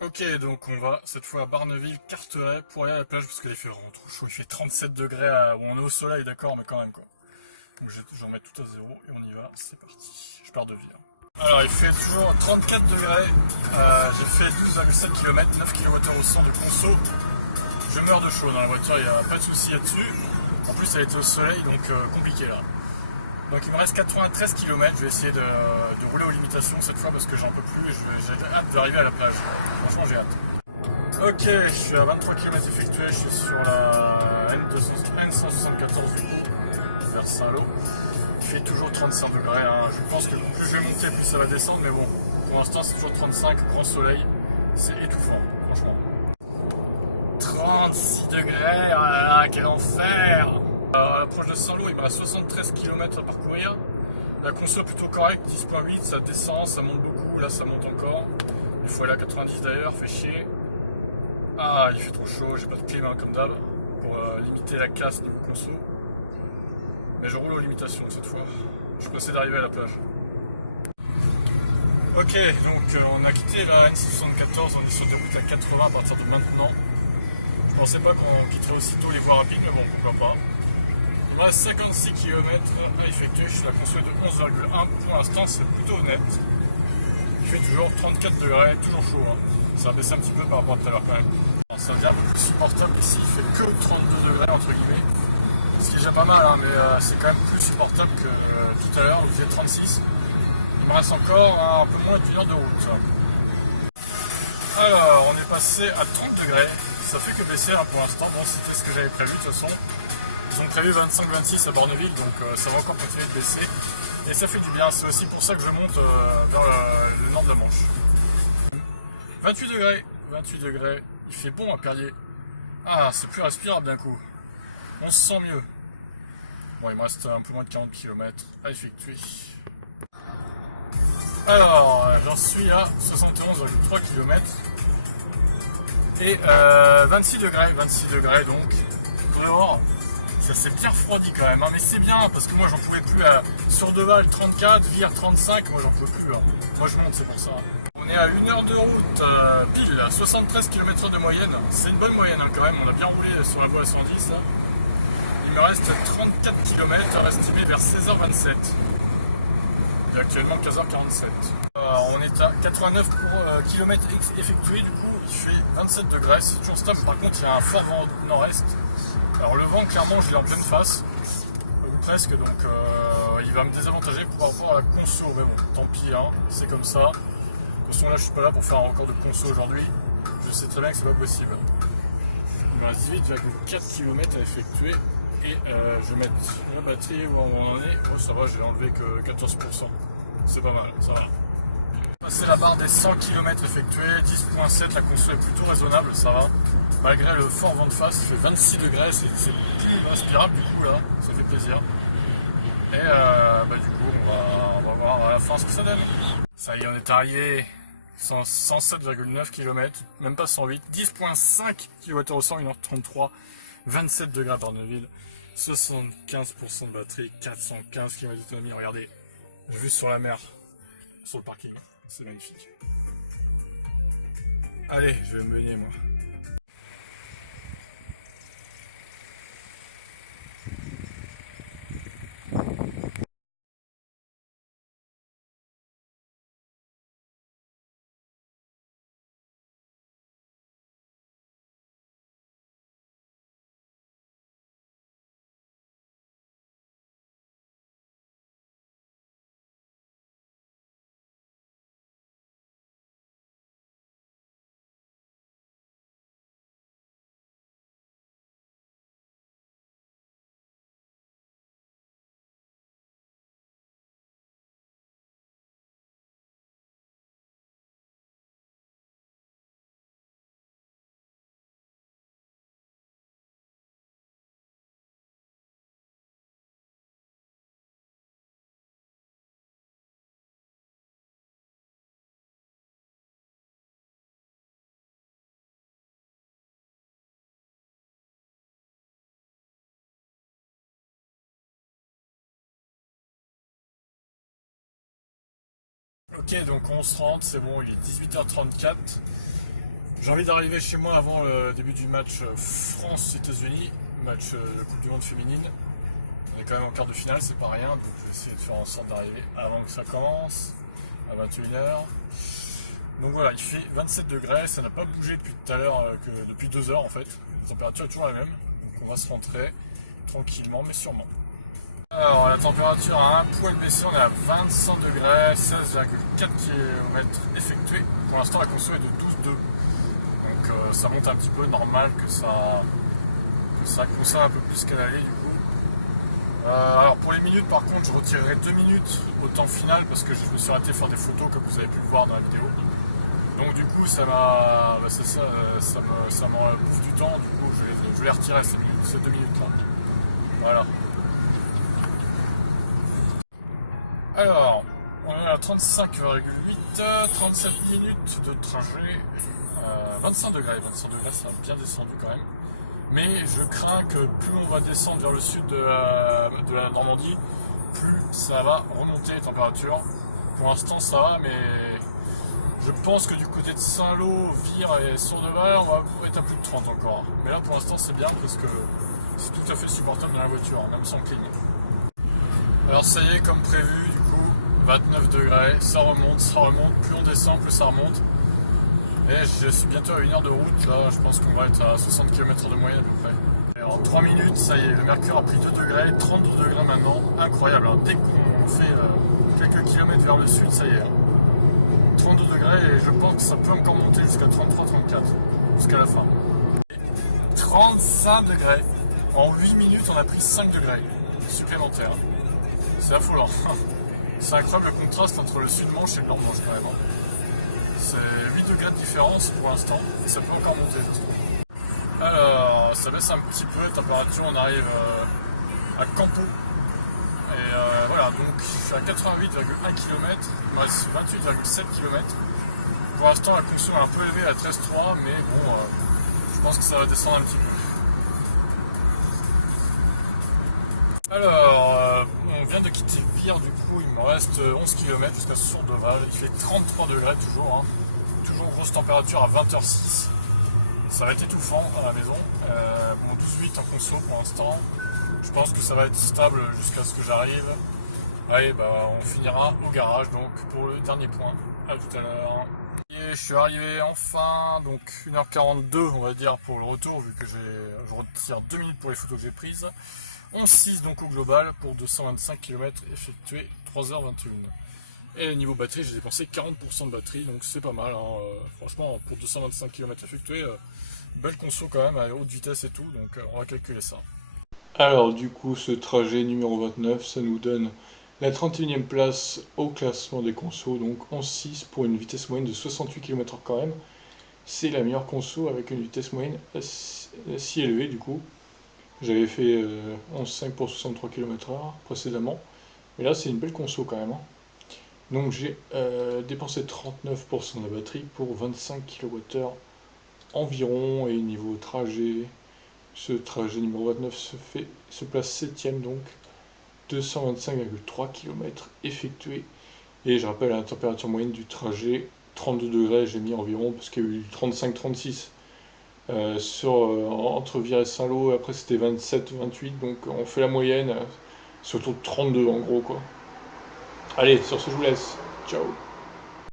Ok, donc on va cette fois à Barneville-Carteret pour aller à la plage parce qu'il fait vraiment trop chaud. Il fait 37 degrés, on est au soleil, d'accord, mais quand même quoi. Donc je vais remettre tout à zéro et on y va, c'est parti. Je pars de Vire. Alors il fait toujours 34 degrés, j'ai fait 12,7 km, 9 km au 100 de conso. Je meurs de chaud dans la voiture, il n'y a pas de souci là-dessus. En plus elle était au soleil, donc compliqué là. Donc il me reste 93 km, je vais essayer de rouler aux limitations cette fois parce que j'en peux plus et j'ai hâte d'arriver à la plage. Franchement j'ai hâte. Ok, je suis à 23 km effectués, je suis sur la N174 du coup, vers Saint-Lô. Il fait toujours 35 degrés, hein. Je pense que plus je vais monter, plus ça va descendre, mais bon, pour l'instant c'est toujours 35, grand soleil, c'est étouffant, franchement. 36 degrés, oh là là, quel enfer! À l'approche de Saint-Lô, il me reste 73 km à parcourir. La conso est plutôt correcte, 10.8, ça descend, ça monte beaucoup, là ça monte encore. Il faut aller à 90 d'ailleurs, fait chier. Ah, il fait trop chaud, j'ai pas de clim hein, comme d'hab, pour limiter la casse niveau conso. Mais je roule aux limitations cette fois. Je suis pressé d'arriver à la plage. Ok, donc on a quitté la N74, on est sur des routes à 80 à partir de maintenant. Je pensais pas qu'on quitterait aussitôt les voies rapides, mais bon, pourquoi pas. Il me reste 56 km à effectuer, je suis à la conso de 11,1. Pour l'instant, c'est plutôt honnête. Il fait toujours 34 degrés, toujours chaud. Hein. Ça a baissé un petit peu par rapport à tout à l'heure quand même. Alors, ça devient plus supportable ici, il fait que 32 degrés entre guillemets. Ce qui est déjà pas mal, hein, mais c'est quand même plus supportable que tout à l'heure où il faisait 36. Il me reste encore un peu moins d'une heure de route. Alors, on est passé à 30 degrés. Ça fait que baisser hein, pour l'instant. Bon, c'était ce que j'avais prévu de toute façon. Ils ont prévu 25-26 à Barneville, donc ça va encore continuer de baisser. Et ça fait du bien, c'est aussi pour ça que je monte vers le nord de la Manche. 28 degrés, il fait bon à Perrier. Ah, c'est plus respirable d'un coup. On se sent mieux. Bon, il me reste un peu moins de 40 km à effectuer. Alors, j'en suis à 71,3 km. Et 26 degrés donc. Dehors. Ça s'est bien refroidi quand même, hein, mais c'est bien parce que moi j'en pouvais plus sur Deval 34, Vire 35, moi j'en peux plus. Hein. Moi je monte, c'est pour ça. On est à 1 heure de route, pile, 73 km de moyenne. C'est une bonne moyenne hein, quand même, on a bien roulé sur la voie à 110. Là. Il me reste 34 km à estimer vers 16h27. Il est actuellement 15h47. On est à 89 km effectué, du coup il fait 27 degrés, c'est toujours stable. Par contre il y a un fort vent nord-est. Alors le vent clairement je l'ai en pleine face, ou presque, donc il va me désavantager par rapport à la conso, mais bon, tant pis, hein, c'est comme ça. De toute façon là je suis pas là pour faire un record de conso aujourd'hui, je sais très bien que c'est pas possible. Il me reste 18,4 km à effectuer et je vais mettre la batterie où on en est. Oh ça va, j'ai enlevé que 14%, c'est pas mal, ça va. Passer la barre des 100 km effectués, 10.7, la conso est plutôt raisonnable, ça va. Malgré le fort vent de face, il fait 26 degrés, c'est plus respirable du coup là, ça fait plaisir. Et du coup on va voir à la fin ce que ça donne. Ça y est, on est arrivé, 107,9 km, même pas 108, 10.5 km au 100, 1h33, 27 degrés à Barneville, 75% de batterie, 415 km d'autonomie, regardez, vue sur la mer, sur le parking, c'est magnifique. Allez, je vais me baigner moi. Ok, donc on se rentre, c'est bon, il est 18h34. J'ai envie d'arriver chez moi avant le début du match France-États-Unis, match de Coupe du Monde féminine. On est quand même en quart de finale, c'est pas rien, donc je vais essayer de faire en sorte d'arriver avant que ça commence, à 21h. Donc voilà, il fait 27 degrés, ça n'a pas bougé depuis tout à l'heure, depuis 2 heures en fait. La température est toujours la même, donc on va se rentrer tranquillement mais sûrement. Alors la température a un poil baissé, on est à 25 degrés, 16,4 km effectués. Pour l'instant la conso est de 12,2. Donc ça monte un petit peu, normal que ça consomme un peu plus qu'à l'aller du coup. Alors pour les minutes par contre je retirerai 2 minutes au temps final parce que je me suis arrêté faire des photos comme vous avez pu le voir dans la vidéo. Donc du coup ça me bouffe du temps, du coup je vais retirer ces 2 minutes là. Voilà. Alors, on est à 35,8, 37 minutes de trajet, 25 degrés, ça a bien descendu quand même. Mais je crains que plus on va descendre vers le sud de la Normandie, plus ça va remonter les températures. Pour l'instant ça va, mais je pense que du côté de Saint-Lô, Vire et Sourdeval, on va être à plus de 30 encore. Mais là pour l'instant c'est bien parce que c'est tout à fait supportable dans la voiture, même sans clim. Alors ça y est, comme prévu, du coup, 29 degrés, ça remonte, plus on descend, plus ça remonte. Et je suis bientôt à 1 heure de route, là je pense qu'on va être à 60 km de moyenne à peu près. Et en 3 minutes, ça y est, le mercure a pris 2 degrés, 32 degrés maintenant, incroyable. Hein. Dès qu'on fait quelques kilomètres vers le sud, ça y est. 32 degrés et je pense que ça peut encore monter jusqu'à 33-34, jusqu'à la fin. Et 35 degrés, en 8 minutes on a pris 5 degrés supplémentaires. C'est affolant. C'est incroyable le contraste entre le sud-manche et le nord-manche quand même. C'est 8 degrés de différence pour l'instant et ça peut encore monter. Alors ça baisse un petit peu, la température, on arrive à Campo. Et voilà, donc je suis à 88,1 km, il me reste 28,7 km. Pour l'instant la conso est un peu élevée à 13,3 mais bon, je pense que ça va descendre un petit peu. Alors, on vient de quitter Vire, du coup il me reste 11 km jusqu'à Sourdeval, il fait 33 degrés toujours, hein. Toujours grosse température à 20h06, ça va être étouffant à la maison, bon 12,8 en conso pour l'instant, je pense que ça va être stable jusqu'à ce que j'arrive, allez bah on finira au garage donc pour le dernier point, à tout à l'heure. Et je suis arrivé enfin, donc 1h42 on va dire pour le retour vu que je retire 2 minutes pour les photos que j'ai prises. 11,6 donc au global pour 225 km effectués, 3h21. Et niveau batterie, j'ai dépensé 40% de batterie, donc c'est pas mal. Hein. Franchement, pour 225 km effectués, belle conso quand même, à haute vitesse et tout, donc on va calculer ça. Alors du coup, ce trajet numéro 29, ça nous donne la 31e place au classement des consos, donc 11,6 pour une vitesse moyenne de 68 km/h quand même. C'est la meilleure conso avec une vitesse moyenne si élevée du coup. J'avais fait 11,5 pour 63 km/h précédemment. Mais là, c'est une belle conso quand même. Hein. Donc j'ai dépensé 39% de la batterie pour 25 kWh environ. Et niveau trajet, ce trajet numéro 29 se place 7ème donc. 225,3 km effectués. Et je rappelle la température moyenne du trajet, 32 degrés, j'ai mis environ parce qu'il y a eu 35-36. Entre Vire et Saint-Lô, après c'était 27-28, donc on fait la moyenne, surtout 32 en gros quoi. Allez, sur ce je vous laisse, ciao.